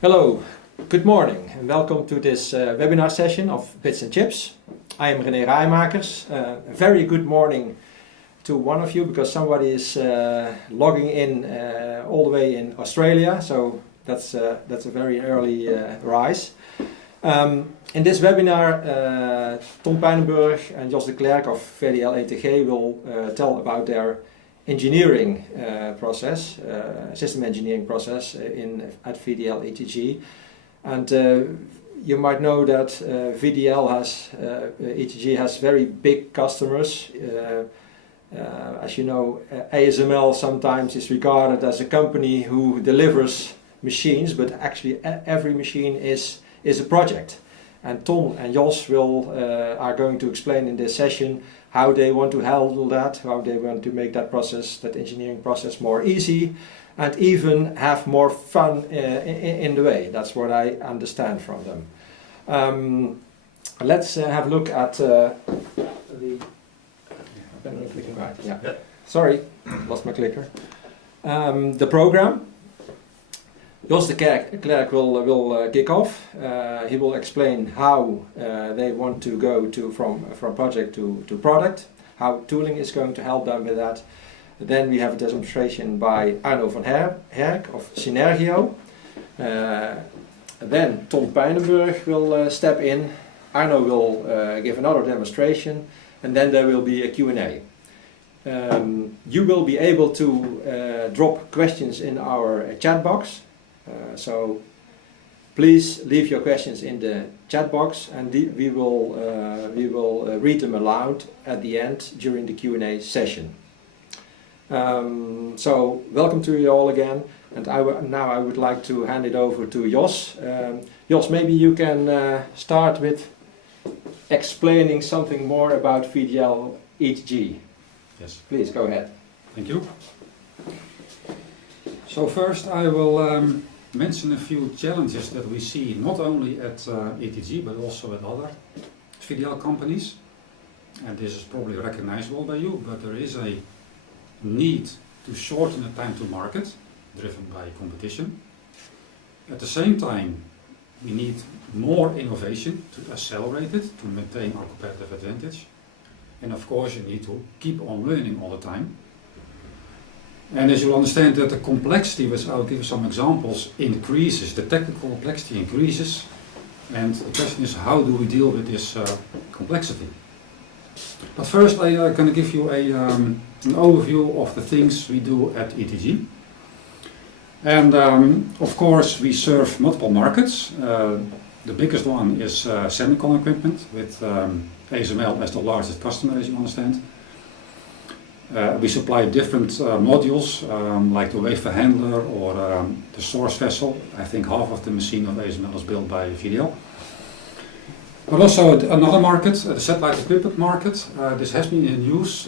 Hello, good morning and welcome to this webinar session of Bits and Chips. I am René Rijmakers. A very good morning to one of you because somebody is logging in all the way in Australia, so that's a very early rise. In this webinar, Tom Peijnenburg and Jos de Klerk of VDL-ETG will tell about their engineering process, system engineering process at VDL-ETG. And you might know that VDL-ETG has very big customers. As you know, ASML sometimes is regarded as a company who delivers machines, but actually every machine is a project. And Tom and Jos are going to explain in this session how they want to handle that, how they want to make that process, that engineering process, more easy, and even have more fun in the way. That's what I understand from them. Let's have a look at the. Right, yeah. Sorry, lost my clicker. The program. Jos de Klerk will kick off. He will explain how they want to go from project to product, how tooling is going to help them with that. Then we have a demonstration by Arno van Herk of Synergio. Then Tom Peijnenburg will step in. Arno will give another demonstration, and then there will be a Q&A. You will be able to drop questions in our chat box. So please leave your questions in the chat box, and we will read them aloud at the end during the Q&A session. So welcome to you all again, and now I would like to hand it over to Jos. Jos, maybe you can start with explaining something more about VDL-ETG. Yes. Please go ahead. Thank you. So first I will mention a few challenges that we see not only at ETG but also at other VDL companies. And this is probably recognizable by you, but there is a need to shorten the time to market driven by competition. At the same time, we need more innovation to accelerate it, to maintain our competitive advantage. And of course you need to keep on learning all the time. And as you'll understand that the complexity, which I'll give some examples, increases, the technical complexity increases, and the question is how do we deal with this complexity? But first I'm going to give you an overview of the things we do at ETG. And of course we serve multiple markets. The biggest one is semicon equipment, with ASML as the largest customer, as you understand. We supply different modules, like the wafer handler or the source vessel. I think half of the machine of ASML is built by VDL. But also another market, the satellite equipment market. This has been in use.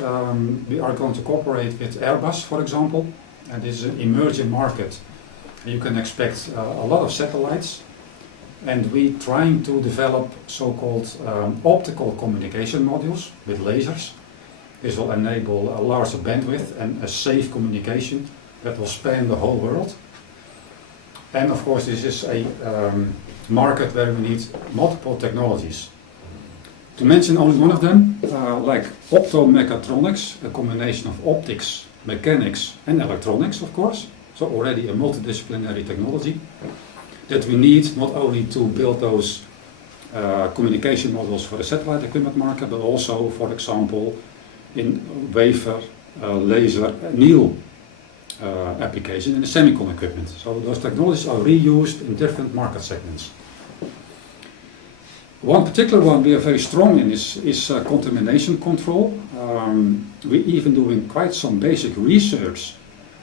We are going to cooperate with Airbus, for example. And this is an emerging market. You can expect a lot of satellites. And we're trying to develop so-called optical communication modules with lasers. This will enable a larger bandwidth and a safe communication that will span the whole world. And of course this is a market where we need multiple technologies. To mention only one of them, like optomechatronics, a combination of optics, mechanics and electronics, of course. So already a multidisciplinary technology that we need not only to build those communication models for the satellite equipment market, but also, for example, in wafer, laser, anneal application in the semicon equipment. So those technologies are reused in different market segments. One particular one we are very strong in is contamination control. We're even doing quite some basic research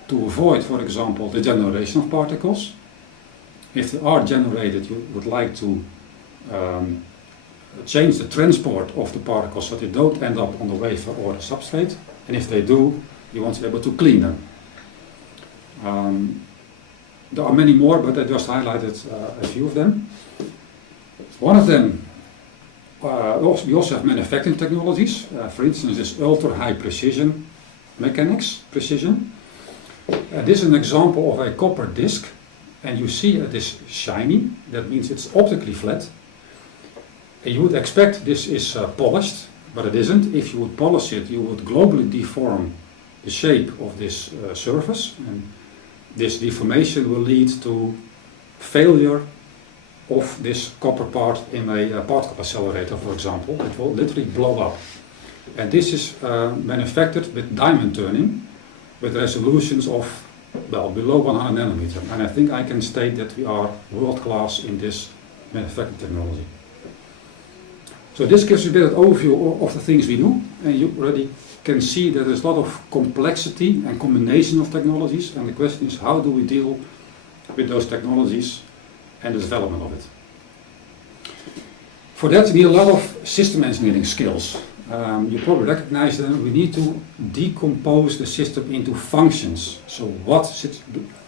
to avoid, for example, the generation of particles. If they are generated, you would like to change the transport of the particles so they don't end up on the wafer or the substrate, and if they do, you want to be able to clean them. There are many more, but I just highlighted a few of them. One of them, we also have manufacturing technologies. For instance, this ultra high precision mechanics, precision. This is an example of a copper disc and you see it is shiny, that means it's optically flat. And you would expect this is polished, but it isn't. If you would polish it, you would globally deform the shape of this surface, and this deformation will lead to failure of this copper part in a particle accelerator, for example. It will literally blow up. And this is manufactured with diamond turning, with resolutions of, well, below 100 nanometer. And I think I can state that we are world class in this manufacturing technology. So this gives you a bit of overview of the things we do, and you already can see that there's a lot of complexity and combination of technologies, and the question is, how do we deal with those technologies and the development of it? For that, we need a lot of system engineering skills. You probably recognize them. We need to decompose the system into functions. So what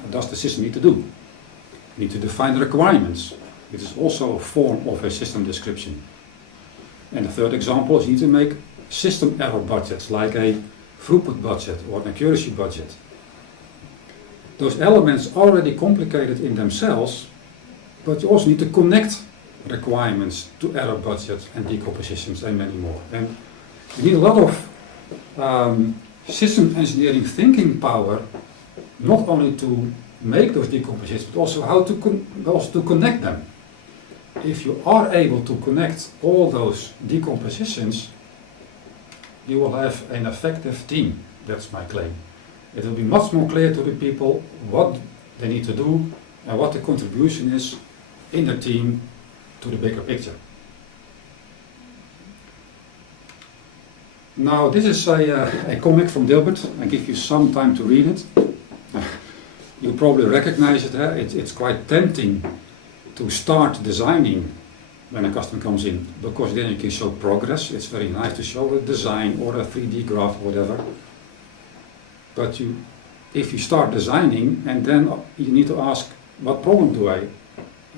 does the system need to do? We need to define the requirements, which is also a form of a system description. And the third example is you need to make system error budgets, like a throughput budget or an accuracy budget. Those elements are already complicated in themselves, but you also need to connect requirements to error budgets and decompositions and many more. And you need a lot of system engineering thinking power, not only to make those decompositions, but also how to connect them. If you are able to connect all those decompositions, you will have an effective team. That's my claim. It will be much more clear to the people what they need to do and what the contribution is in the team to the bigger picture. Now this is a comic from Dilbert. I give you some time to read it. You probably recognize it. It's quite tempting to start designing when a customer comes in, because then you can show progress. It's very nice to show a design or a 3D graph or whatever. But if you start designing, and then you need to ask, what problem do I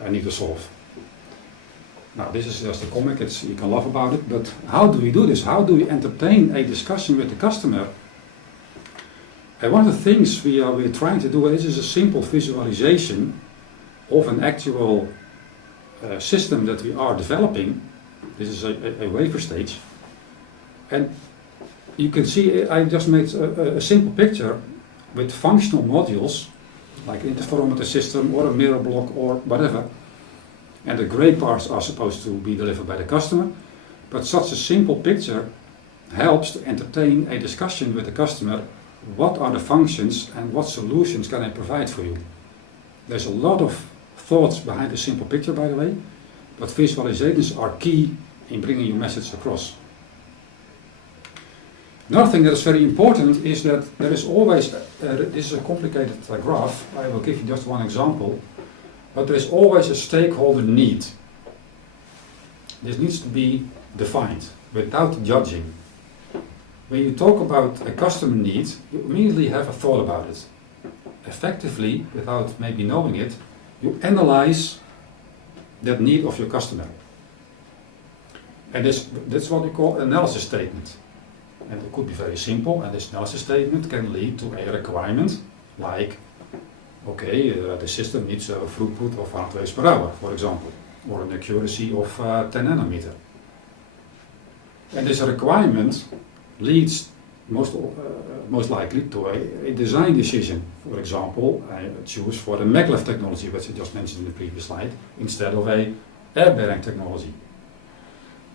need to solve? Now this is just a comic, you can laugh about it, but how do we do this? How do we entertain a discussion with the customer? And one of the things we're trying to do is a simple visualization of an actual system that we are developing. This is a wafer stage. And you can see I just made a simple picture with functional modules, like an interferometer system or a mirror block or whatever. And the gray parts are supposed to be delivered by the customer. But such a simple picture helps to entertain a discussion with the customer. What are the functions and what solutions can I provide for you? There's a lot of thoughts behind a simple picture, by the way, but visualizations are key in bringing your message across. Another thing that is very important is that there is always, this is a complicated graph, I will give you just one example, but there is always a stakeholder need. This needs to be defined without judging. When you talk about a customer need, you immediately have a thought about it. Effectively, without maybe knowing it, you analyze that need of your customer. And that's what we call an analysis statement. And it could be very simple, and this analysis statement can lead to a requirement, like, okay, the system needs a throughput of 100 waves per hour, for example, or an accuracy of 10 nanometer. And this requirement leads most likely to a design decision. For example, I choose for the maglev technology, which I just mentioned in the previous slide, instead of a air-bearing technology.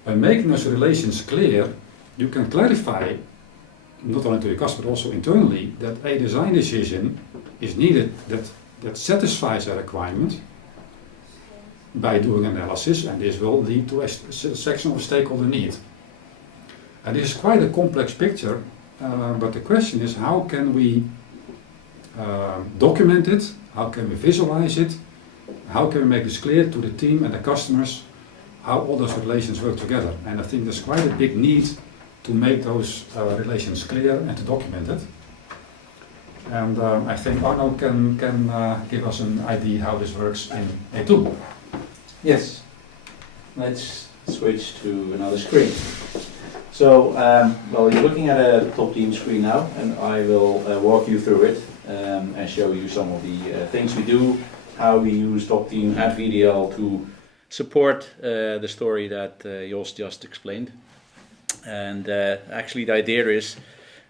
By making those relations clear, you can clarify, not only to your customer, but also internally, that a design decision is needed that satisfies a requirement by doing analysis, and this will lead to a section of stakeholder need. And this is quite a complex picture, but the question is, how can we document it, how can we visualize it, how can we make this clear to the team and the customers, how all those relations work together. And I think there's quite a big need to make those relations clear and to document it. And I think Arno can give us an idea how this works in a tool. Yes, let's switch to another screen. So, well, you're looking at a TopTeam screen now, and I will walk you through it and show you some of the things we do how we use TopTeam at VDL to support the story that Jos just explained. And actually the idea is,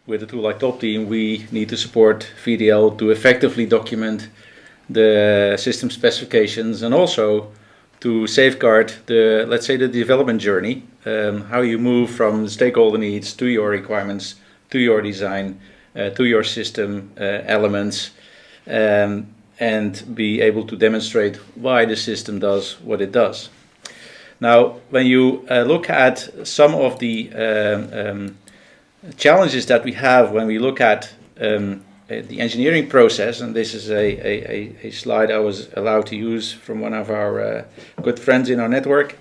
with a tool like TopTeam, we need to support VDL to effectively document the system specifications and also to safeguard the, let's say, the development journey, how you move from stakeholder needs to your requirements, to your design, to your system elements, and be able to demonstrate why the system does what it does. Now, when you look at some of the challenges that we have when we look at the engineering process, and this is a slide I was allowed to use from one of our good friends in our network,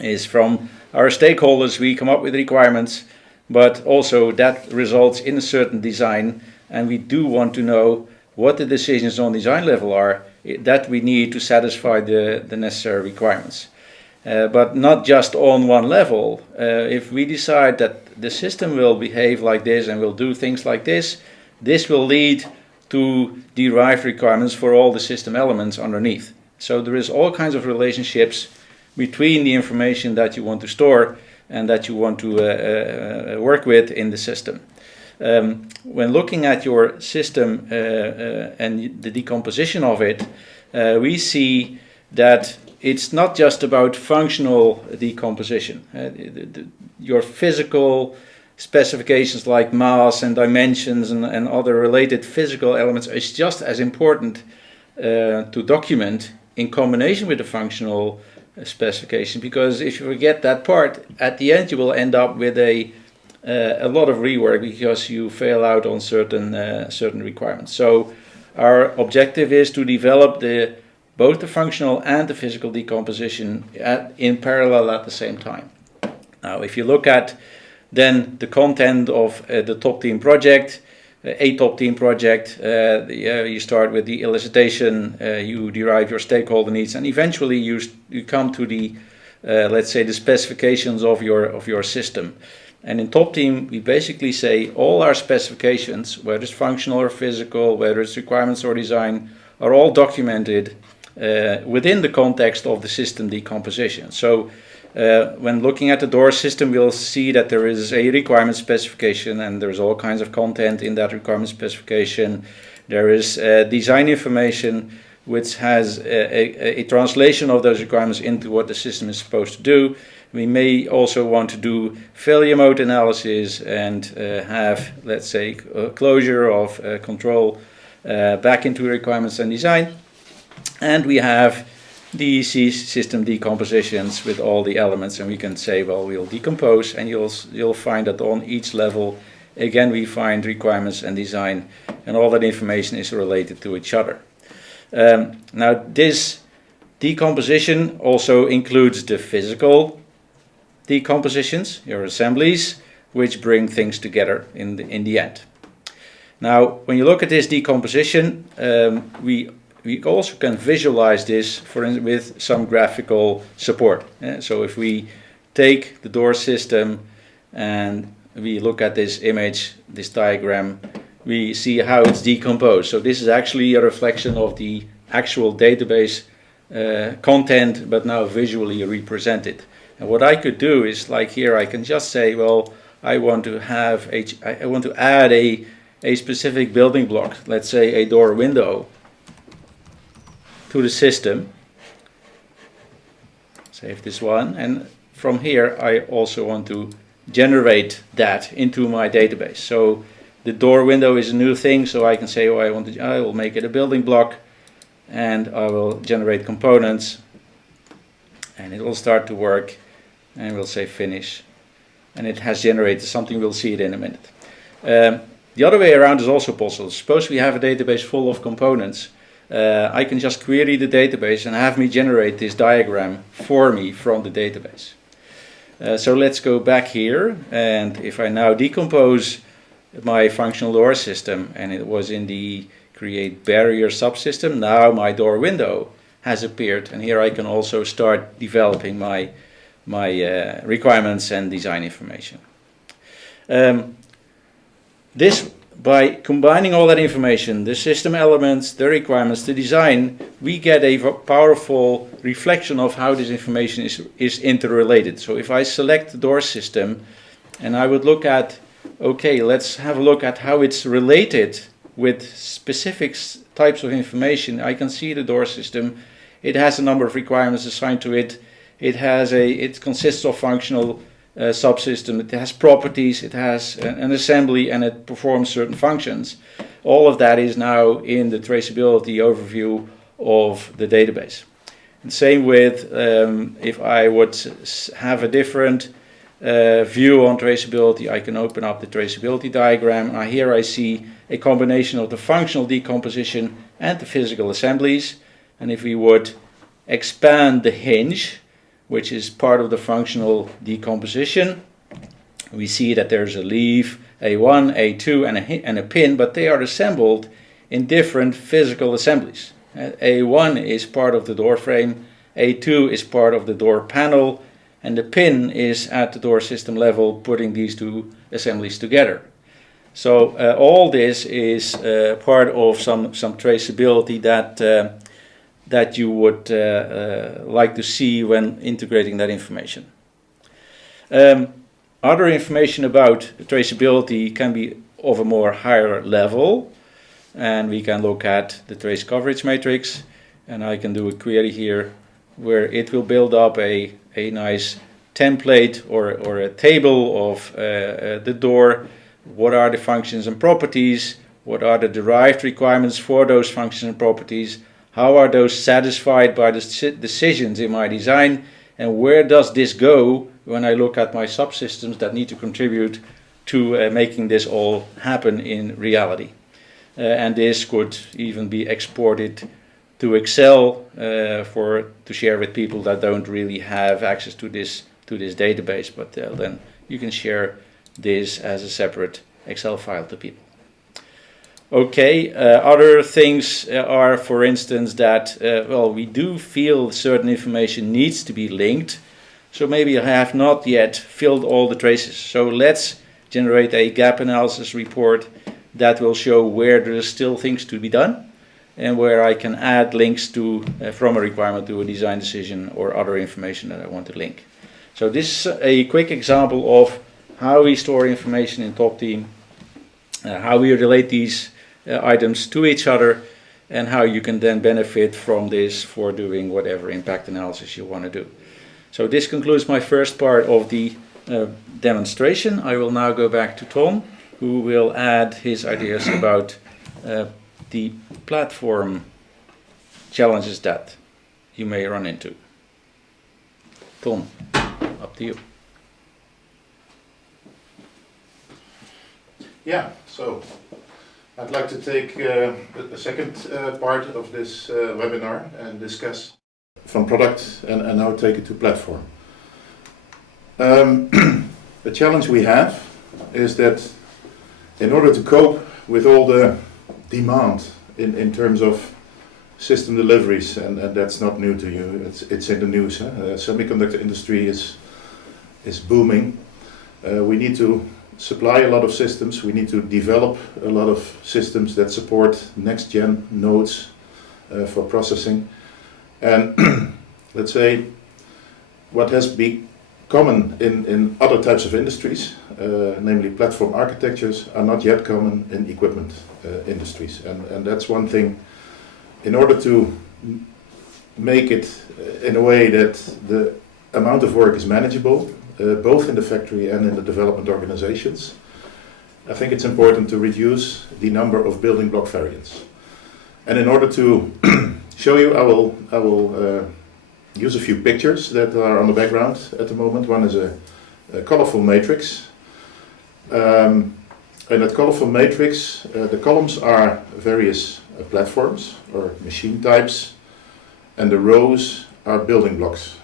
is from our stakeholders we come up with requirements, but also that results in a certain design, and we do want to know what the decisions on design level are that we need to satisfy the necessary requirements. But not just on one level. If we decide that the system will behave like this and will do things like this, this will lead to derived requirements for all the system elements underneath. So there is all kinds of relationships between the information that you want to store and that you want to work with in the system. When looking at your system and the decomposition of it, we see that it's not just about functional decomposition. Your physical specifications like mass and dimensions and other related physical elements is just as important to document in combination with the functional specification, because if you forget that part, at the end you will end up with a lot of rework because you fail out on certain requirements. So our objective is to develop both the functional and the physical decomposition in parallel at the same time. Now, if you look at then the content of the TopTeam project, a TopTeam project, you start with the elicitation, you derive your stakeholder needs, and eventually you come to the, let's say, the specifications of your system. And in TopTeam, we basically say all our specifications, whether it's functional or physical, whether it's requirements or design, are all documented within the context of the system decomposition. So when looking at the door system, we'll see that there is a requirement specification and there's all kinds of content in that requirement specification. There is design information which has a translation of those requirements into what the system is supposed to do. We may also want to do failure mode analysis and have, let's say, closure of control back into requirements and design. And we have the system decompositions with all the elements, and we can say, well, we'll decompose, and you'll find that on each level, again, we find requirements and design, and all that information is related to each other. Now, this decomposition also includes the physical decompositions, your assemblies, which bring things together in the end. Now, when you look at this decomposition, we also can visualize this with some graphical support. So if we take the door system and we look at this image, this diagram, we see how it's decomposed. So this is actually a reflection of the actual database content, but now visually represented. And what I could do is, like here, I can just say, well, I want to add a specific building block, let's say a door window, to the system. Save this one, and from here I also want to generate that into my database. So the door window is a new thing, so I can say, oh, I will make it a building block, and I will generate components, and it will start to work, and we'll say finish, and it has generated something. We'll see it in a minute. The other way around is also possible. Suppose we have a database full of components. I can just query the database and have me generate this diagram for me from the database. So let's go back here, and if I now decompose my functional door system, and it was in the create barrier subsystem, now my door window has appeared, and here I can also start developing my requirements and design information. This by combining all that information, the system elements, the requirements, the design, we get a powerful reflection of how this information is interrelated. So if I select the door system and I would look at, okay, let's have a look at how it's related with specific types of information. I can see the door system. It has a number of requirements assigned to it. It consists of functional subsystem, it has properties, it has an assembly, and it performs certain functions. All of that is now in the traceability overview of the database. And same with if I would have a different view on traceability, I can open up the traceability diagram. Here I see a combination of the functional decomposition and the physical assemblies. And if we would expand the hinge, which is part of the functional decomposition, we see that there's a leaf, A1, A2, and a pin, but they are assembled in different physical assemblies. A1 is part of the door frame, A2 is part of the door panel, and the pin is at the door system level, putting these two assemblies together. So all this is part of some traceability that you would like to see when integrating that information. Other information about traceability can be of a more higher level, and we can look at the trace coverage matrix, and I can do a query here where it will build up a nice template or a table of the door. What are the functions and properties? What are the derived requirements for those functions and properties? How are those satisfied by the decisions in my design? And where does this go when I look at my subsystems that need to contribute to making this all happen in reality? And this could even be exported to Excel to share with people that don't really have access to this database. But then you can share this as a separate Excel file to people. Okay, other things are, for instance, that, we do feel certain information needs to be linked. So maybe I have not yet filled all the traces. So let's generate a gap analysis report that will show where there is still things to be done and where I can add links to from a requirement to a design decision or other information that I want to link. So this is a quick example of how we store information in TopTeam, how we relate these items to each other, and how you can then benefit from this for doing whatever impact analysis you want to do. So this concludes my first part of the demonstration. I will now go back to Ton, who will add his ideas about the platform challenges that you may run into. Ton, up to you. Yeah, so I'd like to take a second part of this webinar and discuss from product and now take it to platform. The challenge we have is that in order to cope with all the demand in terms of system deliveries, and that's not new to you, it's in the news. Semiconductor industry is booming. We need to supply a lot of systems, we need to develop a lot of systems that support next-gen nodes for processing. And let's say what has been common in other types of industries, namely platform architectures, are not yet common in equipment industries. And that's one thing. In order to make it in a way that the amount of work is manageable, both in the factory and in the development organizations, I think it's important to reduce the number of building block variants. And in order to show you, I will use a few pictures that are on the background at the moment. One is a colorful matrix. In that colorful matrix, the columns are various platforms or machine types, and the rows are building blocks.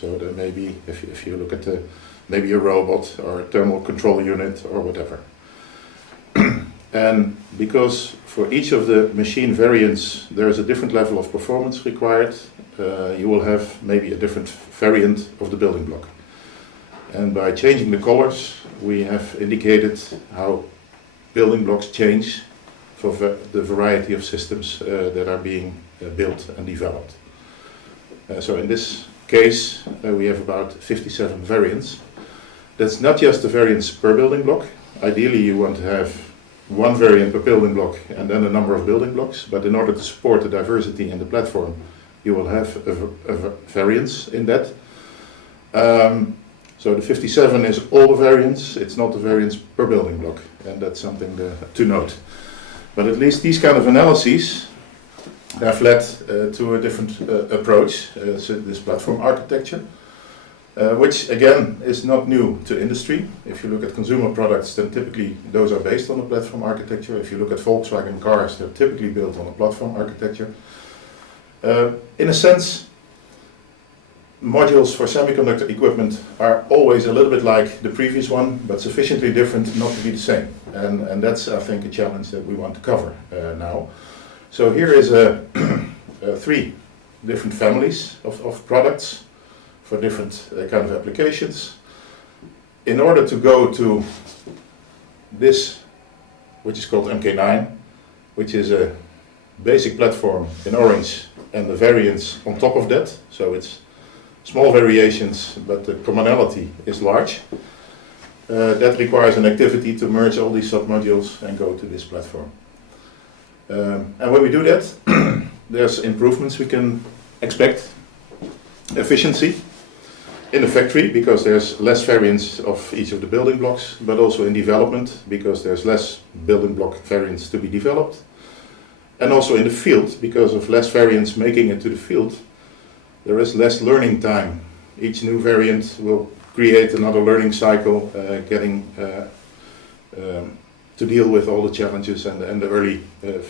So there may be, if you look at maybe a robot or a thermal control unit or whatever. And because for each of the machine variants there is a different level of performance required, you will have maybe a different variant of the building block. And by changing the colors, we have indicated how building blocks change for the variety of systems that are being built and developed. So in this case, we have about 57 variants. That's not just the variants per building block. Ideally, you want to have one variant per building block and then a number of building blocks, but in order to support the diversity in the platform, you will have a variance in that. So the 57 is all the variants, it's not the variants per building block, and that's something to note. But at least these kind of analyses have led to a different approach, so this platform architecture, which again is not new to industry. If you look at consumer products, then typically those are based on a platform architecture. If you look at Volkswagen cars, they're typically built on a platform architecture. In a sense, modules for semiconductor equipment are always a little bit like the previous one, but sufficiently different not to be the same. And that's, I think, a challenge that we want to cover now. So here is three different families of products for different kind of applications. In order to go to this, which is called MK9, which is a basic platform in orange and the variants on top of that, so it's small variations, but the commonality is large. That requires an activity to merge all these submodules and go to this platform. And when we do that, there's improvements we can expect. Efficiency in the factory, because there's less variants of each of the building blocks, but also in development, because there's less building block variants to be developed. And also in the field, because of less variants making it to the field, there is less learning time. Each new variant will create another learning cycle, getting to deal with all the challenges and the early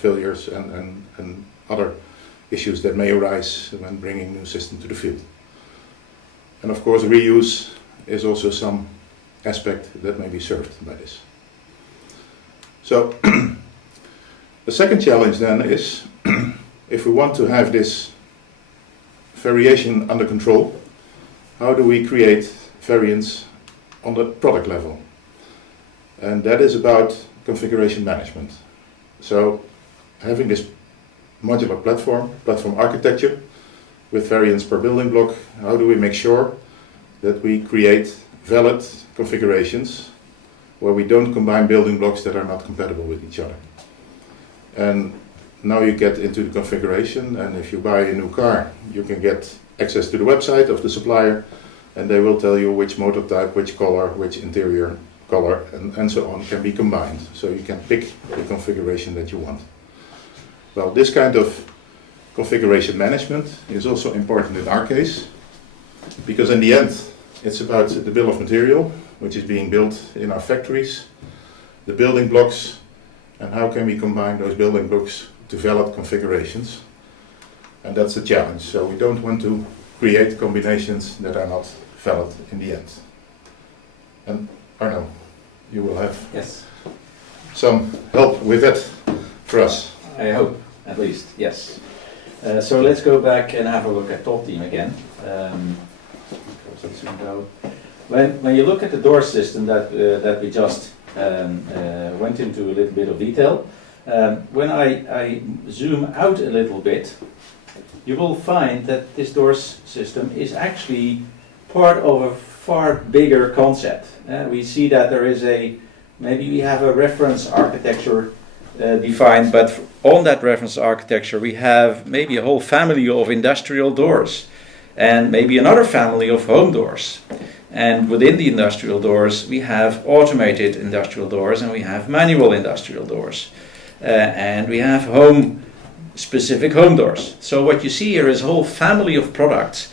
failures and other issues that may arise when bringing new system to the field. And of course, reuse is also some aspect that may be served by this. So the second challenge then is, if we want to have this variation under control, how do we create variants on the product level? And that is about configuration management. So having this modular platform architecture with variants per building block, how do we make sure that we create valid configurations where we don't combine building blocks that are not compatible with each other? And now you get into the configuration, and if you buy a new car, you can get access to the website of the supplier, and they will tell you which motor type, which color, which interior color, and so on can be combined. So you can pick the configuration that you want. Well, this kind of configuration management is also important in our case, because in the end, it's about the bill of material, which is being built in our factories, the building blocks, and how can we combine those building blocks to valid configurations. And that's the challenge. So we don't want to create combinations that are not valid in the end. And Arno, you will have some help with that for us. I hope, at least, yes. So let's go back and have a look at TopTeam again. When you look at the door system that we just went into a little bit of detail, when I zoom out a little bit, you will find that this doors system is actually part of a far bigger concept. We see that there is maybe we have a reference architecture defined, but on that reference architecture we have maybe a whole family of industrial doors and maybe another family of home doors. And within the industrial doors we have automated industrial doors and we have manual industrial doors. And we have specific home doors. So what you see here is a whole family of products,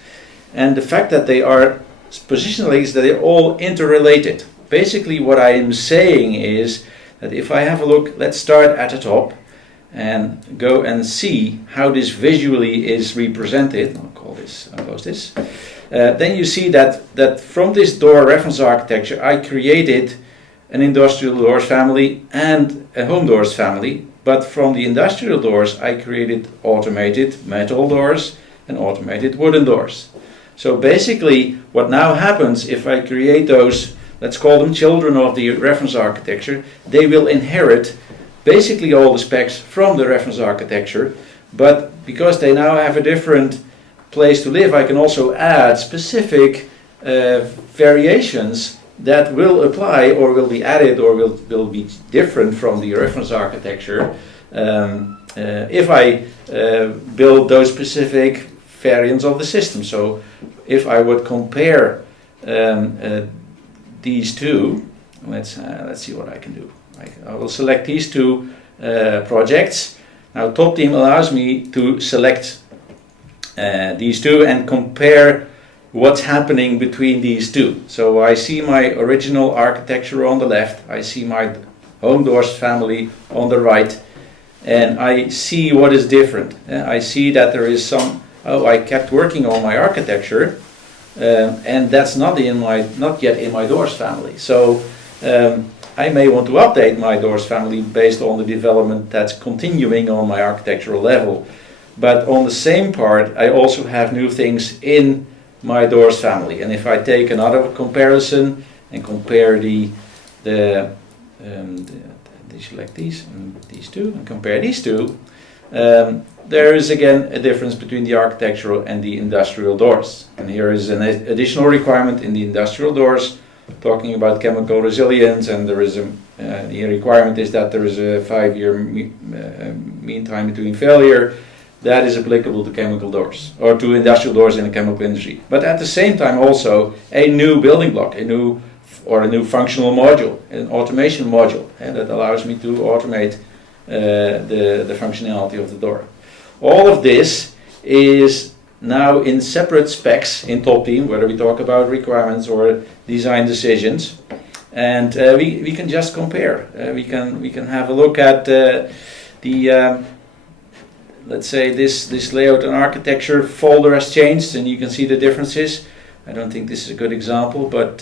and the fact that they are positionally is that they're all interrelated. Basically what I am saying is that if I have a look, let's start at the top and go and see how this visually is represented. I'll close this. Then you see that from this door reference architecture I created an industrial doors family and a home doors family, but from the industrial doors I created automated metal doors and automated wooden doors. So basically what now happens if I create those let's call them children of the reference architecture, they will inherit basically all the specs from the reference architecture, but because they now have a different place to live, I can also add specific variations that will apply or will be added or will be different from the reference architecture if I build those specific variants of the system. So if I would compare these two, let's see what I can do. I will select these two projects. Now TopTeam allows me to select these two and compare what's happening between these two. So I see my original architecture on the left, I see my home doors family on the right, and I see what is different. I see that there is some, I kept working on my architecture, and that's not yet in my doors family. So I may want to update my doors family based on the development that's continuing on my architectural level. But on the same part, I also have new things in my doors family. And if I take another comparison and compare select these and these two and compare these two, there is again a difference between the architectural and the industrial doors. And here is an additional requirement in the industrial doors, talking about chemical resilience, and there is the requirement is that there is a 5-year mean time between failure. That is applicable to chemical doors or to industrial doors in the chemical industry. But at the same time also a new building block, a new functional module, an automation module, and that allows me to automate the functionality of the door. All of this is now in separate specs in TopTeam, whether we talk about requirements or design decisions, and we can just compare. We can have a look at let's say this layout and architecture folder has changed, and you can see the differences. I don't think this is a good example, but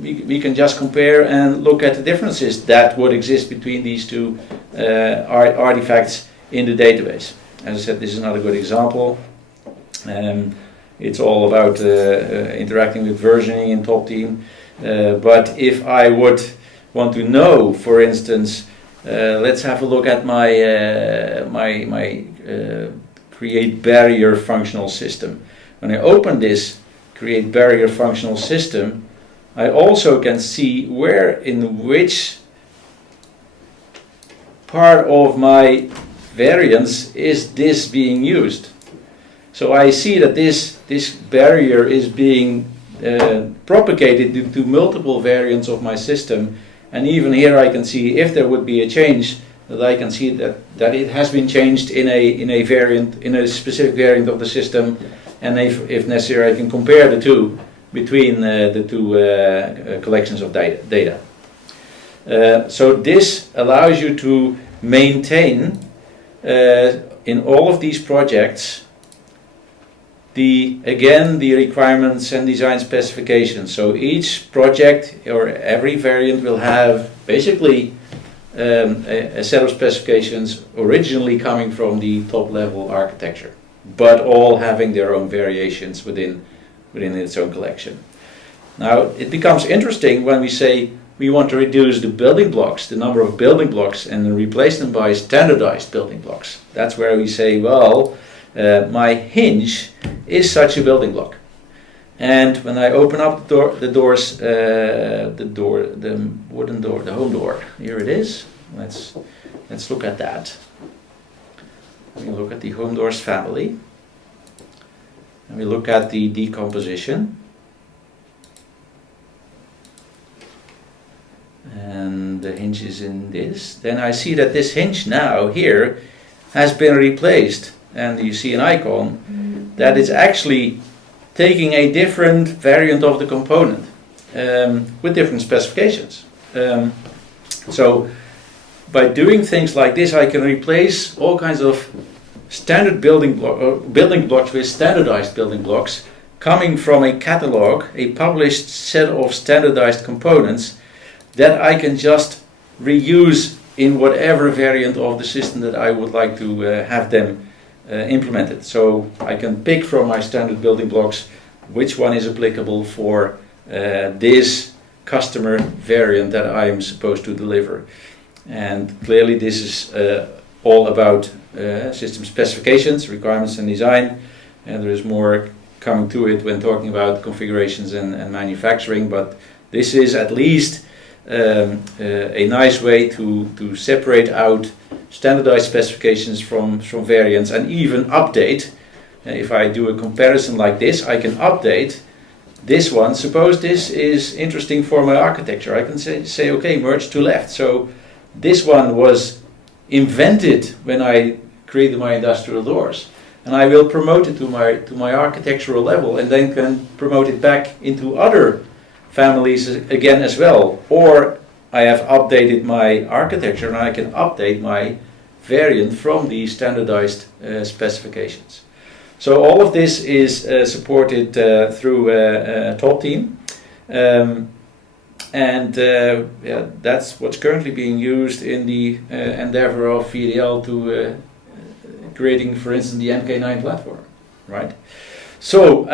we can just compare and look at the differences that would exist between these two artifacts in the database. As I said, this is not a good example. It's all about interacting with versioning in TopTeam. But if I would want to know, for instance, let's have a look at my create barrier functional system. When I open this create barrier functional system, I also can see in which part of my variance is this being used. So I see that this barrier is being propagated into multiple variants of my system, and even here I can see if there would be a change, that I can see that it has been changed in a variant, in a specific variant of the system, and if necessary I can compare the two between the two collections of data. So this allows you to maintain in all of these projects the requirements and design specifications. So each project or every variant will have basically a set of specifications originally coming from the top level architecture, but all having their own variations within its own collection. Now it becomes interesting when we say we want to reduce the building blocks, the number of building blocks, and replace them by standardized building blocks. That's where we say, well, my hinge is such a building block. And when I open up the wooden door, the home door, here it is. Let's look at that. We look at the home doors family, and we look at the decomposition. And the hinge is in this. Then I see that this hinge now here has been replaced, and you see an icon that is actually taking a different variant of the component with different specifications. So by doing things like this, I can replace all kinds of standard building blocks with standardized building blocks coming from a catalog, a published set of standardized components that I can just reuse in whatever variant of the system that I would like to have them implemented. So I can pick from my standard building blocks which one is applicable for this customer variant that I am supposed to deliver. And clearly this is all about system specifications, requirements and design, and there is more coming to it when talking about configurations and manufacturing, but this is at least a nice way to separate out standardized specifications from variants and even update. If I do a comparison like this, I can update this one. Suppose this is interesting for my architecture. I can say okay, merge to left. So this one was invented when I created my industrial doors, and I will promote it to my architectural level, and then can promote it back into other families again as well. Or I have updated my architecture and I can update my variant from the standardized specifications. So all of this is supported through TopTeam, and yeah, that's what's currently being used in the endeavor of VDL to creating, for instance, the MK9 platform, right? So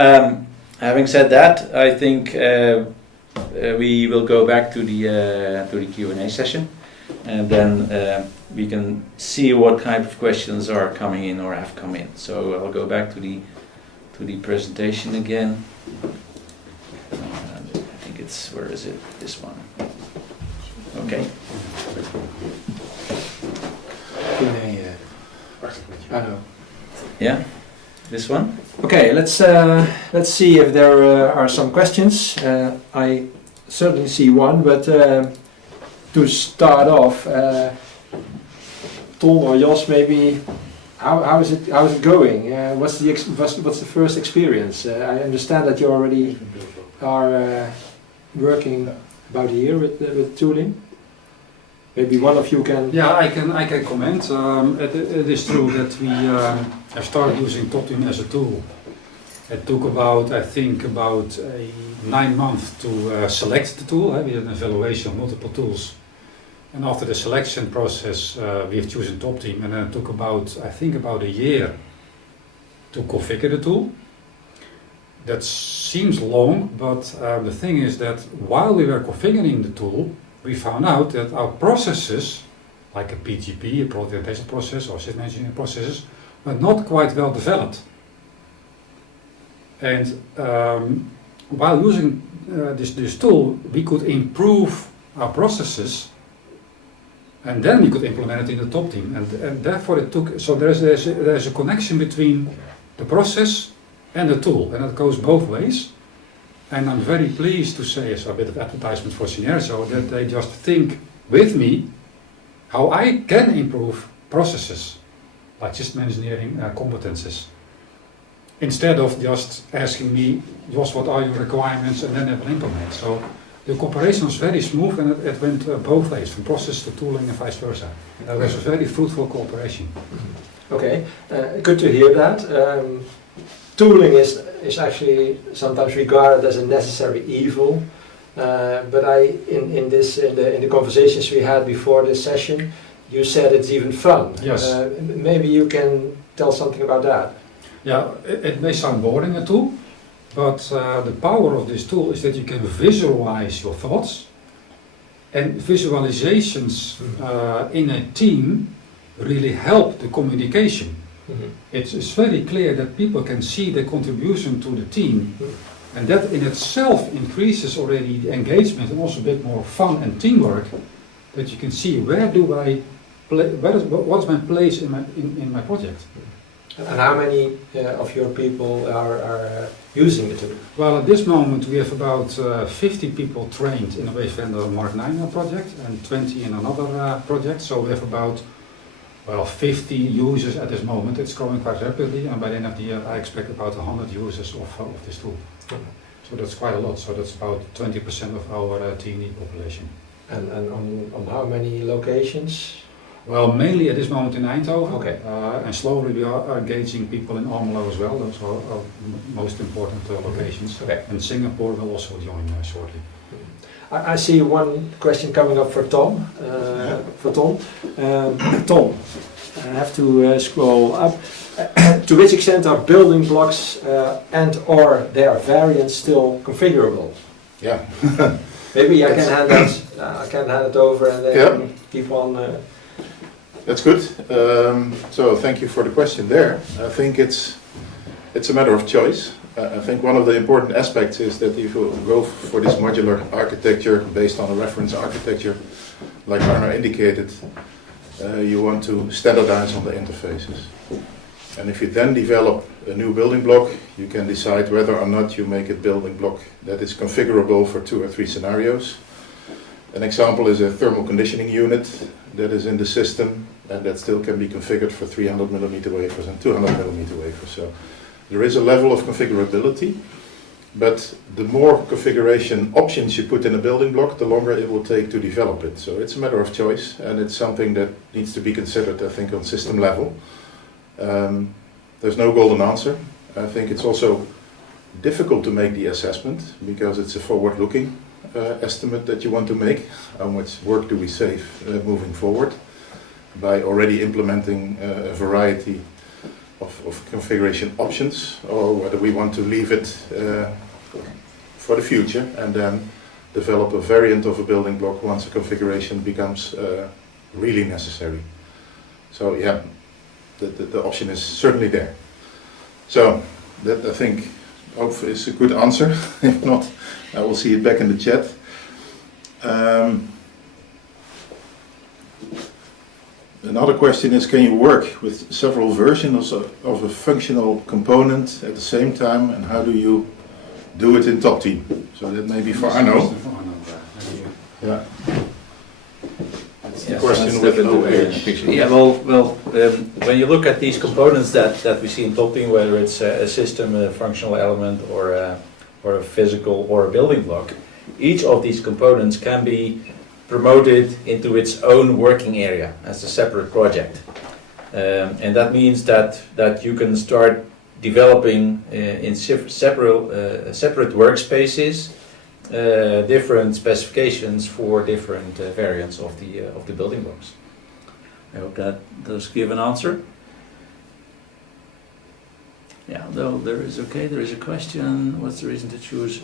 having said that, I think we will go back to the Q&A session, and then we can see what kind of questions are coming in or have come in. So I'll go back to the presentation again. I think it's, where is it? This one. Okay. I know. Yeah, this one. Okay, let's see if there are some questions. I certainly see one, but to start off, Ton or Jos, maybe, how is it going? What's the first experience? I understand that you already are working about a year with tooling. Maybe one of you can. Yeah, I can comment. It is true that we have started using TopTeam as a tool. It took about, I think, about 9 months to select the tool. We had an evaluation of multiple tools, and after the selection process, we have chosen TopTeam, and then it took about, I think, about a year to configure the tool. That seems long, but the thing is that while we were configuring the tool, we found out that our processes, like a PGP, a product orientation process, or system engineering processes, were not quite well developed. And while using this tool, we could improve our processes, and then we could implement it in the TopTeam. And therefore it took, so there's a connection between the process and the tool, and it goes both ways. And I'm very pleased to say, as a bit of advertisement for Synerzo, that they just think with me how I can improve processes, like system engineering competences, instead of just asking me, Jos, what are your requirements, and then I will implement. So the cooperation was very smooth, and it went both ways, from process to tooling and vice versa. There was a very fruitful cooperation. Okay, good to hear that. Tooling is actually sometimes regarded as a necessary evil, but in the conversations we had before this session, you said it's even fun. Yes. Maybe you can tell something about that. Yeah, it may sound boring, a tool, but the power of this tool is that you can visualize your thoughts, and visualizations in a team really help the communication. It's very clear that people can see the contribution to the team, and that in itself increases already the engagement and also a bit more fun and teamwork, that you can see what is my place in my project. And how many of your people are using the tool? Well, at this moment we have about 50 people trained in the Waste Vendor Mark 9 project and 20 in another project, so we have about 50 users at this moment. It's growing quite rapidly, and by the end of the year I expect about 100 users of this tool. So that's quite a lot, so that's about 20% of our T&E population. And on how many locations? Well, mainly at this moment in Eindhoven, okay. And slowly we are engaging people in Almelo as well. Those are our most important locations. Okay. And Singapore will also join shortly. I see one question coming up for Tom. Tom, I have to scroll up. To which extent are building blocks and/or their variants still configurable? Yeah. Maybe I can hand that. I can hand it over and then Yeah. keep on. That's good. So thank you for the question there. I think it's a matter of choice. I think one of the important aspects is that if you go for this modular architecture based on a reference architecture, like Arno indicated, you want to standardize on the interfaces. And if you then develop a new building block, you can decide whether or not you make a building block that is configurable for 2 or 3 scenarios. An example is a thermal conditioning unit that is in the system and that still can be configured for 300mm wafers and 200mm wafers. So there is a level of configurability, but the more configuration options you put in a building block, the longer it will take to develop it. So it's a matter of choice, and it's something that needs to be considered, I think, on system level. There's no golden answer. I think it's also difficult to make the assessment because it's a forward-looking estimate that you want to make. How much work do we save moving forward by already implementing a variety of configuration options, or whether we want to leave it for the future and then develop a variant of a building block once a configuration becomes really necessary. So yeah, the option is certainly there. So that, I think, hopefully is a good answer. If not, I will see it back in the chat. Another question is, can you work with several versions of a functional component at the same time, and how do you do it in TopTeam? So that may be for Arno. Yeah. That's the question with no age. Yeah, well, when you look at these components that we see in TopTeam, whether it's a system, a functional element, or a physical or a building block, each of these components can be promoted into its own working area as a separate project. And that means that you can start developing in separate workspaces different specifications for different variants of the building blocks. I hope that does give an answer. Yeah, though there is a question. What's the reason to choose?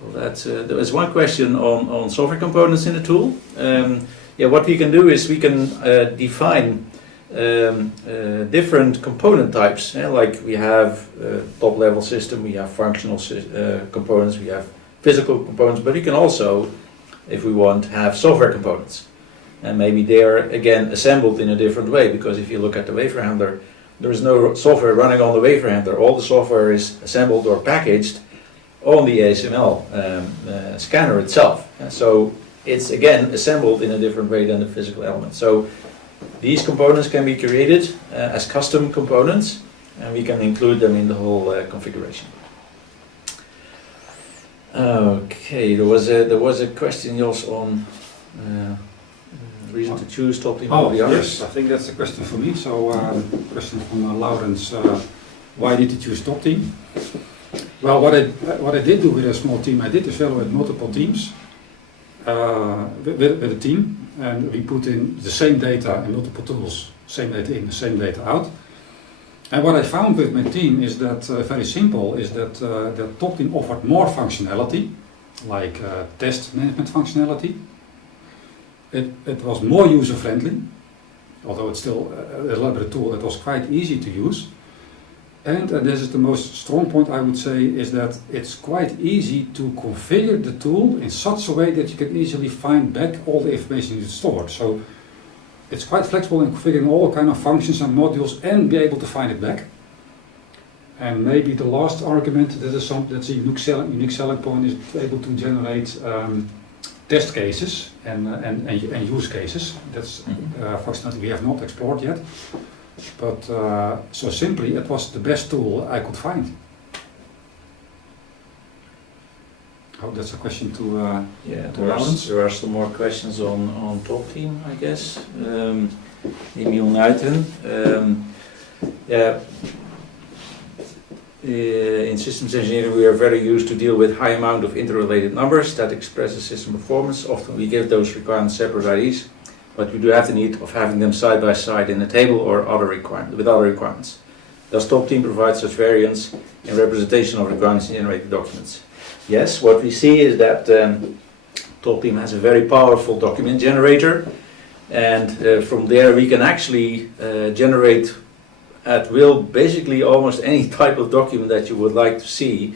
Well, there was one question on software components in the tool. Yeah, what we can do is we can define different component types. Like we have top-level system, we have functional components, we have physical components, but we can also, if we want, have software components. And maybe they are, again, assembled in a different way, because if you look at the wafer handler, there is no software running on the wafer handler. All the software is assembled or packaged on the ASML scanner itself. So it's, again, assembled in a different way than the physical element. So these components can be created as custom components, and we can include them in the whole configuration. Okay, there was a question, Jos, on reason to choose TopTeam over the others. Yes, I think that's a question for me. So, question from Laurens, why did you choose TopTeam? Well, what I did do with a small team, I did evaluate multiple teams with a team, and we put in the same data in multiple tools, same data in, the same data out. And what I found with my team is that, very simple, is that TopTeam offered more functionality, like test management functionality. It was more user-friendly, although it's still a elaborate tool. It was quite easy to use. And this is the most strong point, I would say, is that it's quite easy to configure the tool in such a way that you can easily find back all the information you stored. So it's quite flexible in configuring all kind of functions and modules and be able to find it back. And maybe the last argument, that's a unique selling point, is able to generate test cases and use cases. That's functionality we have not explored yet. But so simply, it was the best tool I could find. I hope that's a question to There are some more questions on TopTeam, I guess. Emil Nuiten. In systems engineering, we are very used to deal with high amount of interrelated numbers that express the system performance. Often we give those requirements separate IDs, but we do have the need of having them side by side in a table or with other requirements. Does TopTeam provide such variants in representation of requirements in generated documents? yes, what we see is that TopTeam has a very powerful document generator, and from there we can actually generate at will basically almost any type of document that you would like to see,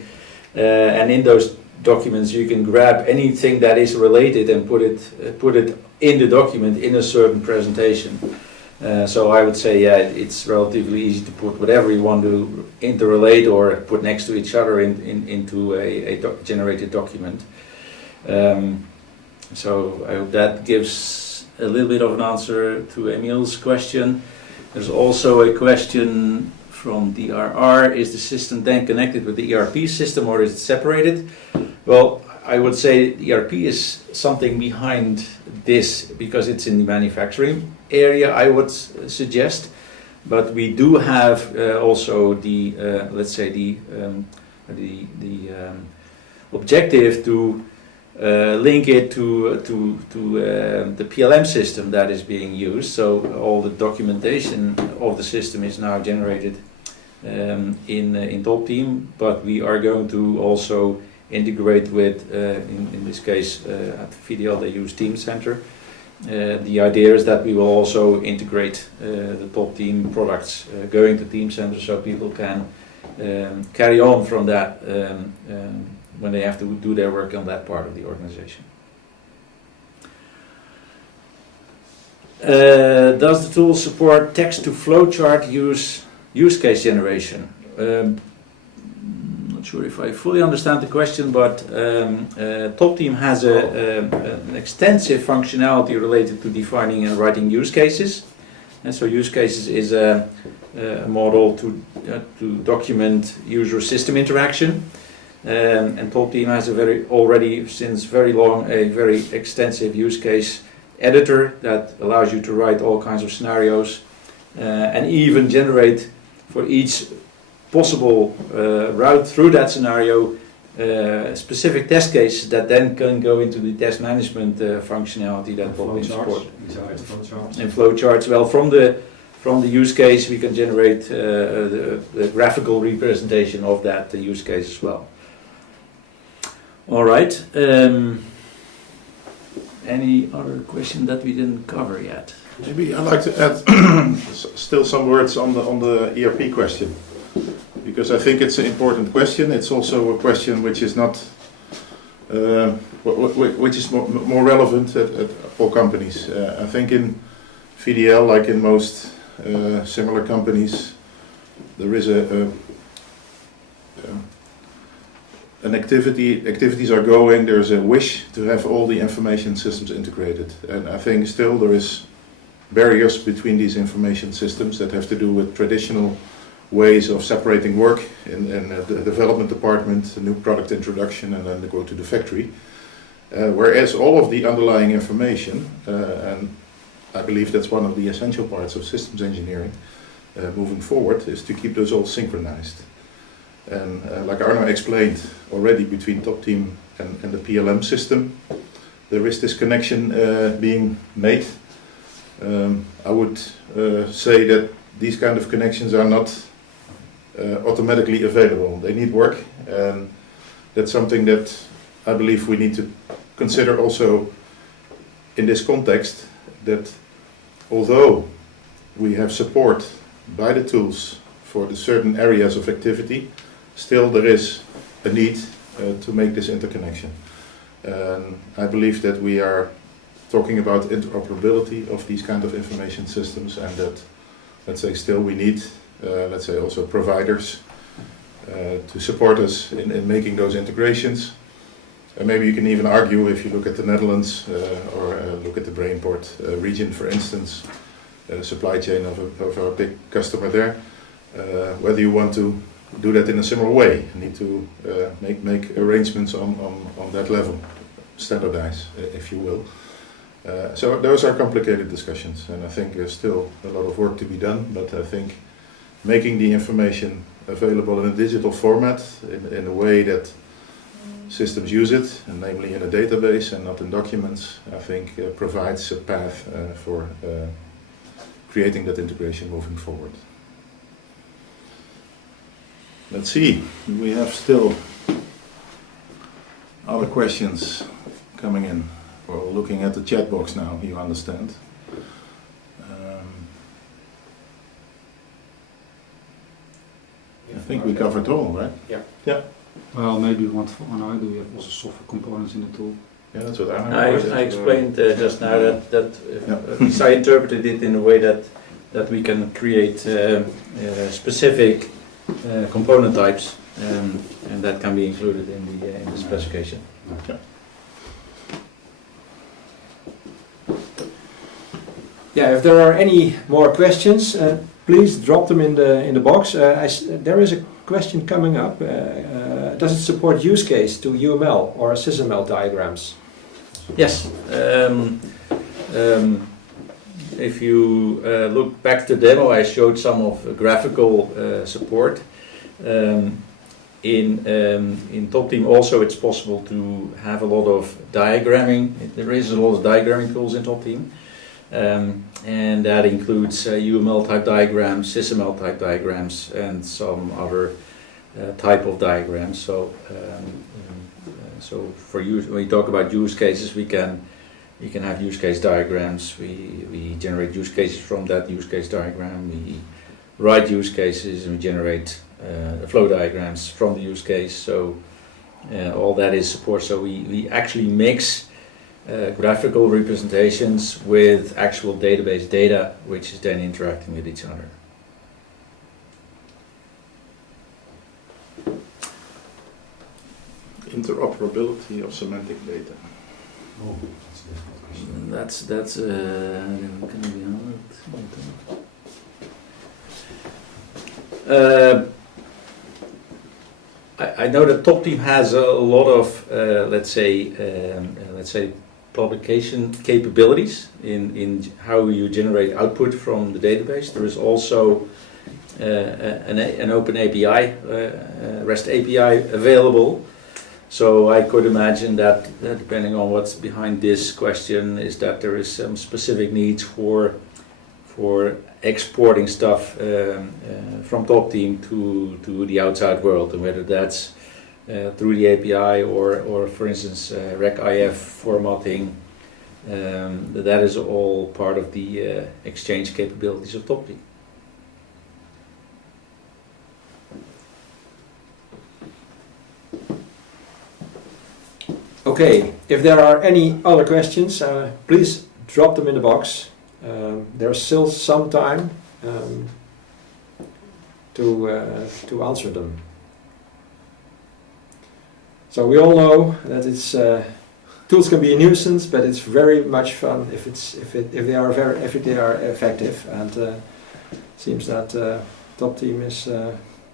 and in those documents you can grab anything that is related and put it in the document in a certain presentation. So I would say, yeah, it's relatively easy to put whatever you want to interrelate or put next to each other into a generated document. So I hope that gives a little bit of an answer to Emil's question. There's also a question from DRR, is the system then connected with the ERP system or is it separated? Well, I would say the ERP is something behind this because it's in the manufacturing area, I would suggest. But we do have also the, let's say the objective to link it to the PLM system that is being used. So all the documentation of the system is now generated in TopTeam, but we are going to also integrate with, in this case at VDL they use Teamcenter. The idea is that we will also integrate the TopTeam products going to Teamcenter so people can carry on from that when they have to do their work on that part of the organization. Does the tool support text to flowchart use case generation? Not sure if I fully understand the question, but TopTeam has an extensive functionality related to defining and writing use cases. And so use cases is a model to document user-system interaction. And TopTeam has already since very long a very extensive use case editor that allows you to write all kinds of scenarios and even generate for each possible route through that scenario specific test cases that then can go into the test management functionality that TopTeam supports. And flowcharts, well, from the use case we can generate the graphical representation of that use case as well. All right. Any other question that we didn't cover yet? Maybe I'd like to add still some words on the ERP question, because I think it's an important question. It's also a question which is not, which is more relevant at all companies. I think in VDL, like in most similar companies, there is an activities are going, there's a wish to have all the information systems integrated. And I think still there is barriers between these information systems that have to do with traditional ways of separating work in the development department, the new product introduction, and then they go to the factory. Whereas all of the underlying information, and I believe that's one of the essential parts of systems engineering moving forward, is to keep those all synchronized. And like Arno explained already, between TopTeam and the PLM system, there is this connection being made. I would say that these kind of connections are not automatically available. They need work, and that's something that I believe we need to consider also in this context, that although we have support by the tools for the certain areas of activity, still there is a need to make this interconnection. I believe that we are talking about interoperability of these kind of information systems, and that, let's say, still we need, let's say, also providers to support us in making those integrations. And maybe you can even argue, if you look at the Netherlands or look at the Brainport region, for instance, supply chain of our big customer there, whether you want to do that in a similar way. You need to make arrangements on that level, standardize, if you will. So those are complicated discussions, and I think there's still a lot of work to be done, but I think making the information available in a digital format, in a way that systems use it, and namely in a database and not in documents, I think provides a path for creating that integration moving forward. Let's see, we have still Other questions coming in? We're looking at the chat box now, you understand. I think we covered all, right? Yeah. Well, maybe one for now. Do we have also software components in the tool? Yeah, that's what I I explained just now that I interpreted it in a way that we can create specific component types, and that can be included in the specification. Okay. Yeah, if there are any more questions, please drop them in the box. There is a question coming up. Does it support use case to UML or SysML diagrams? Yes. If you look back to the demo, I showed some of graphical support. In TopTeam also it's possible to have a lot of diagramming. There is a lot of diagramming tools in TopTeam. And that includes UML type diagrams, SysML type diagrams, and some other type of diagrams. So for use, when we talk about use cases, we can have use case diagrams. We generate use cases from that use case diagram. We write use cases and we generate flow diagrams from the use case. So all that is support. So we actually mix graphical representations with actual database data, which is then interacting with each other. Interoperability of semantic data. Oh, that's a difficult question. That's can be I know that TopTeam has a lot of let's say publication capabilities in how you generate output from the database. There is also an open API, REST API available. So I could imagine that depending on what's behind this question is that there is some specific needs for exporting stuff from TopTeam to the outside world, and whether that's through the API or for instance RecIF formatting, that is all part of the exchange capabilities of TopTeam. Okay, if there are any other questions, please drop them in the box. There's still some time to answer them. So we all know that it's tools can be a nuisance, but it's very much fun if they are effective, and seems that TopTeam is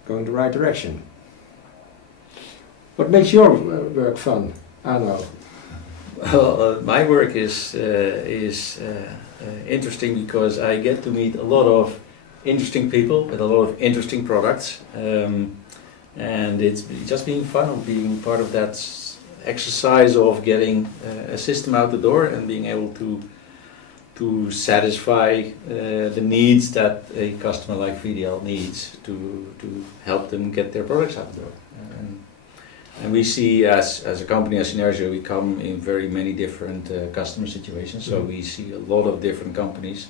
going the right direction. What makes your work fun, Arno? Well, my work is interesting because I get to meet a lot of interesting people with a lot of interesting products, and it's just being fun of being part of that exercise of getting a system out the door and being able to satisfy the needs that a customer like VDL needs to help them get their products out the door. And we see as a company, as Synergio, we come in very many different customer situations. So we see a lot of different companies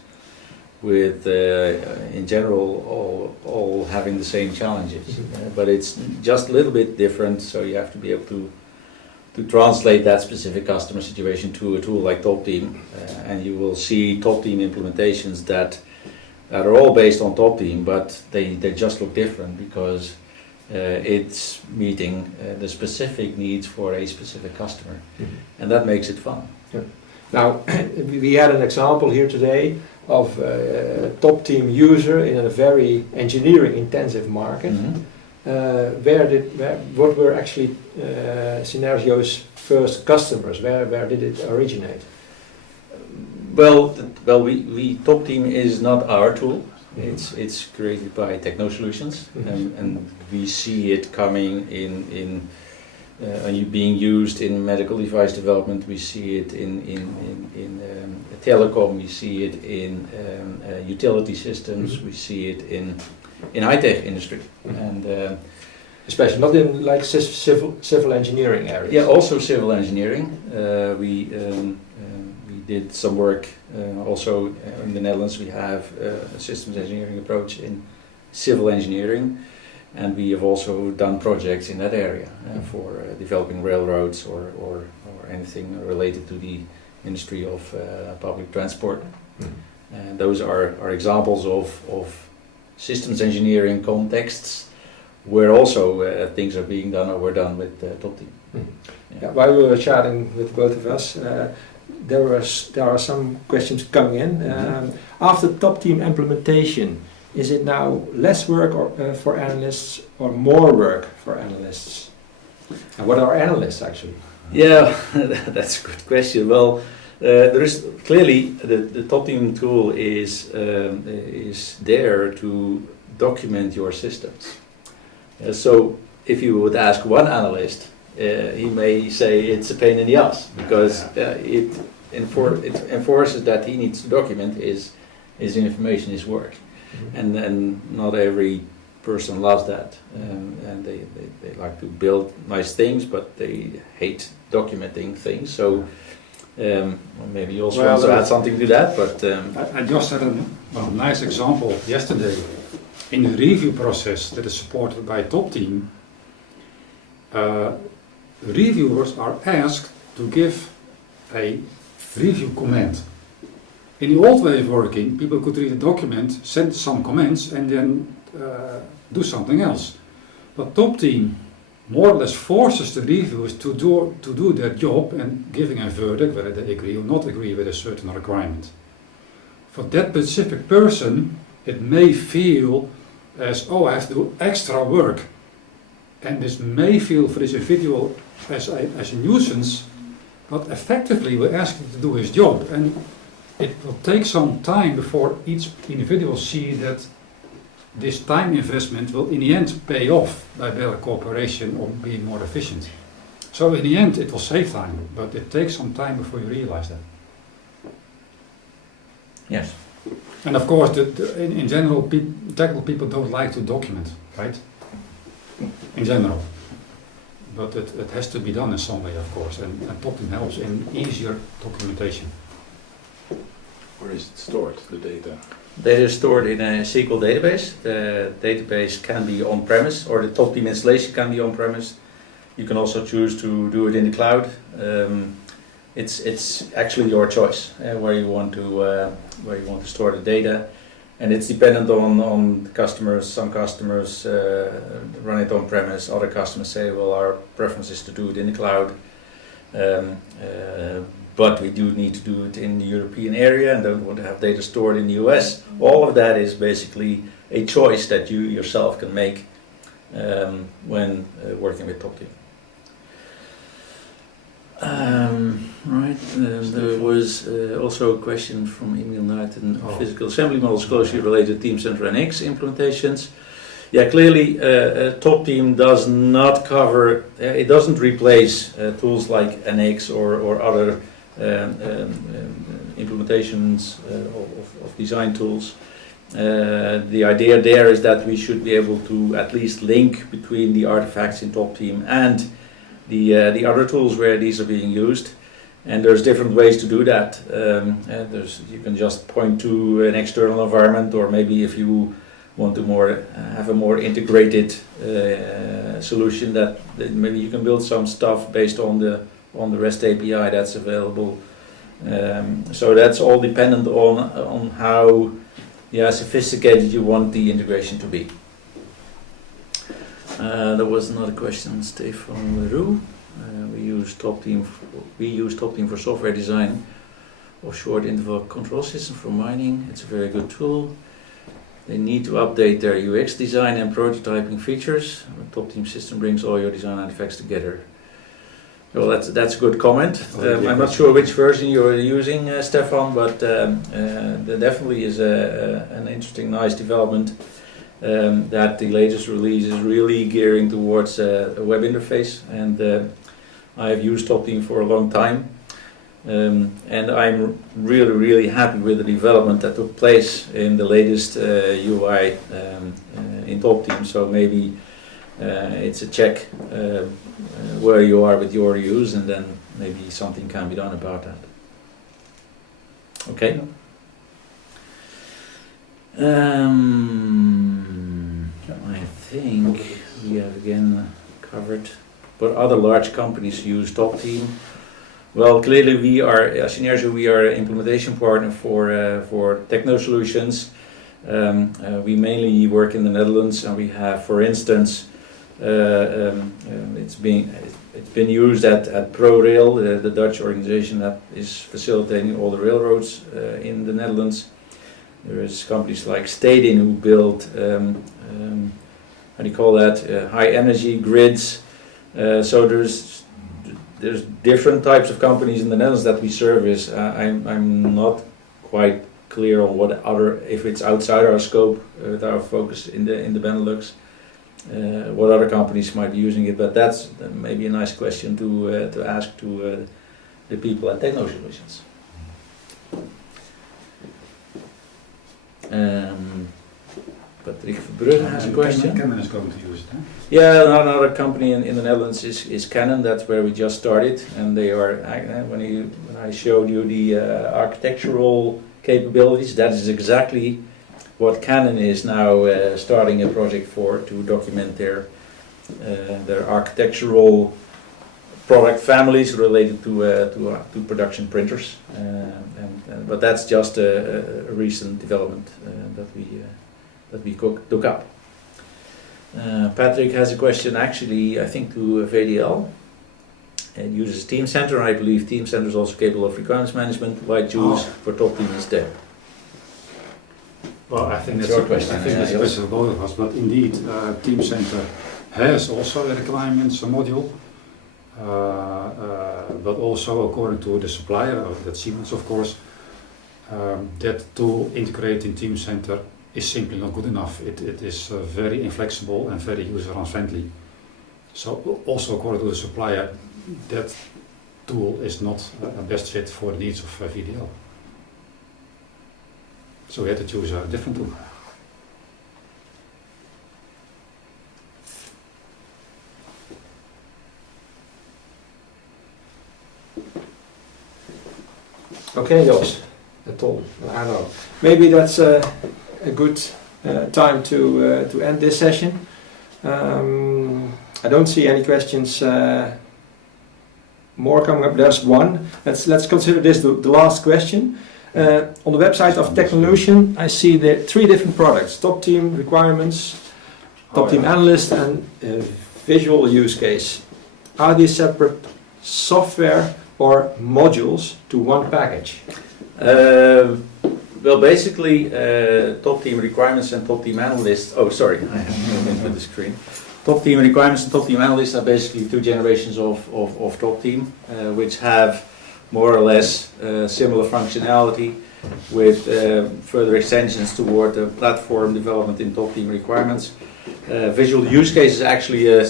with, in general, all having the same challenges. But it's just a little bit different, so you have to be able to translate that specific customer situation to a tool like TopTeam. And you will see TopTeam implementations that are all based on TopTeam, but they just look different because it's meeting the specific needs for a specific customer, and that makes it fun. Yeah. Now, we had an example here today of a TopTeam user in a very engineering-intensive market. What were actually Synergio's first customers? Where did it originate? Well, TopTeam is not our tool. It's created by Techno Solutions, and we see it coming in being used in medical device development. We see it in telecom. We see it in utility systems. We see it in high-tech industry, and especially not in like civil engineering areas. Yeah, also civil engineering. We did some work also in the Netherlands. We have a systems engineering approach in civil engineering, and we have also done projects in that area for developing railroads or anything related to the industry of public transport. And those are examples of systems engineering contexts where also things are being done or were done with TopTeam. Yeah, while we were chatting with both of us, there are some questions coming in. After TopTeam implementation, is it now less work for analysts or more work for analysts? And what are analysts actually? Yeah, that's a good question. Well, there is clearly the TopTeam tool is there to document your systems. So if you would ask one analyst, he may say it's a pain in the ass because it enforces that he needs to document his information, his work, and then not every person loves that, and they like to build nice things, but they hate documenting things. So maybe you also want to add something to that, but I just had a nice example yesterday. In the review process that is supported by TopTeam, reviewers are asked to give a review comment. In the old way of working, people could read a document, send some comments, and then do something else. But TopTeam more or less forces the reviewers to do their job and giving a verdict whether they agree or not agree with a certain requirement. For that specific person, it may feel as, oh, I have to do extra work. And this may feel for this individual as a nuisance, but effectively we're asking him to do his job. And it will take some time before each individual see that this time investment will in the end pay off by better cooperation or being more efficient. So in the end it will save time, but it takes some time before you realize that. yes. And of course, in general, technical people don't like to document, right? In general. But it has to be done in some way, of course, and TopTeam helps in easier documentation. Where is it stored, the data? Data is stored in a SQL database. The database can be on-premise, or the TopTeam installation can be on-premise. You can also choose to do it in the cloud. It's actually your choice where you want to store the data, and it's dependent on the customers. Some customers run it on-premise. Other customers say, well, our preference is to do it in the cloud. But we do need to do it in the European area and don't want to have data stored in the US. All of that is basically a choice that you yourself can make when working with TopTeam. There was also a question from Emil Knighton. Physical assembly models closely related to Team Center NX implementations. Yeah, clearly TopTeam does not cover, it doesn't replace tools like NX or other implementations of design tools. The idea there is that we should be able to at least link between the artifacts in TopTeam and the other tools where these are being used, and there's different ways to do that. You can just point to an external environment, or maybe if you want to have a more integrated solution, that maybe you can build some stuff based on the REST API that's available. So that's all dependent on how sophisticated you want the integration to be. There was another question, Stefan Leroux. We use TopTeam for software design of short interval control systems for mining. It's a very good tool. They need to update their UX design and prototyping features. The TopTeam system brings all your design artifacts together. Well, that's a good comment. I'm not sure which version you're using, Stefan, but there definitely is an interesting, nice development. That the latest release is really gearing towards a web interface, and I have used TopTeam for a long time, and I'm really happy with the development that took place in the latest UI in TopTeam. So maybe It's a check where you are with your use, and then maybe something can be done about that. Okay. I think we have again covered. But other large companies use TopTeam. Well, clearly we are, as Synergia, we are an implementation partner for Techno Solutions. We mainly work in the Netherlands, and we have, for instance, it's been used at ProRail, the Dutch organization that is facilitating all the railroads in the Netherlands. There is companies like Stedin who build, how do you call that, high energy grids. So there's different types of companies in the Netherlands that we service. I'm not quite clear on what other, if it's outside our scope, with our focus in the Benelux, what other companies might be using it. But that's maybe a nice question to ask to the people at Techno Solutions. Patrick Verbrugge has a question. Canon is going to use it, huh? Yeah, another company in the Netherlands is Canon. That's where we just started, and they are when I showed you the architectural capabilities, that is exactly what Canon is now starting a project for, to document their architectural product families related to production printers. But that's just a recent development that we took up. Patrick has a question, actually, I think to VDL. It uses Team Center. I believe Team Center is also capable of requirements management. Why choose for TopTeam instead? Well, I think That's that's your question. I think that's a question for both of us. But indeed, Team Center has also a requirements module, but also according to the supplier, that's Siemens, of course, that tool integrated in Team Center is simply not good enough. It is very inflexible and very user-unfriendly. So also according to the supplier, that tool is not a best fit for the needs of VDL. So we had to choose a different tool. Okay, Jos, Ton, Arno. Maybe that's a good time to end this session. I don't see any questions more coming up. There's one. Let's consider this the last question. On the website of Technolution, I see there 3 different products: TopTeam requirements, TopTeam analyst, and visual use case. Are these separate software or modules to one package? Well, basically, TopTeam requirements and TopTeam analysts. Oh, sorry, I have moved with the screen. TopTeam requirements and TopTeam analysts are basically 2 generations of TopTeam, which have more or less similar functionality, with further extensions toward the platform development in TopTeam requirements. Visual use case is actually a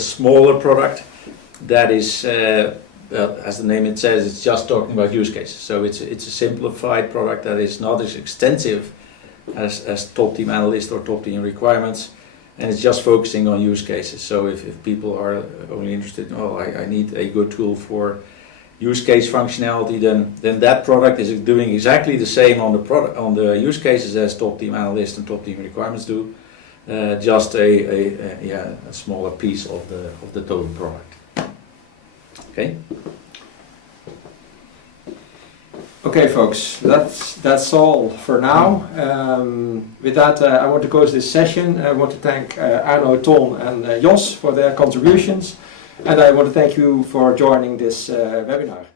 smaller product that is, as the name it says, it's just talking about use cases. So it's a simplified product that is not as extensive as TopTeam analyst or TopTeam requirements, and it's just focusing on use cases. So if people are only interested, I need a good tool for use case functionality, then that product is doing exactly the same on the use cases as TopTeam analyst and TopTeam requirements do, just a smaller piece of the total product. Okay. Okay, folks, that's all for now. With that, I want to close this session. I want to thank Arno, Ton, and Jos for their contributions, and I want to thank you for joining this webinar.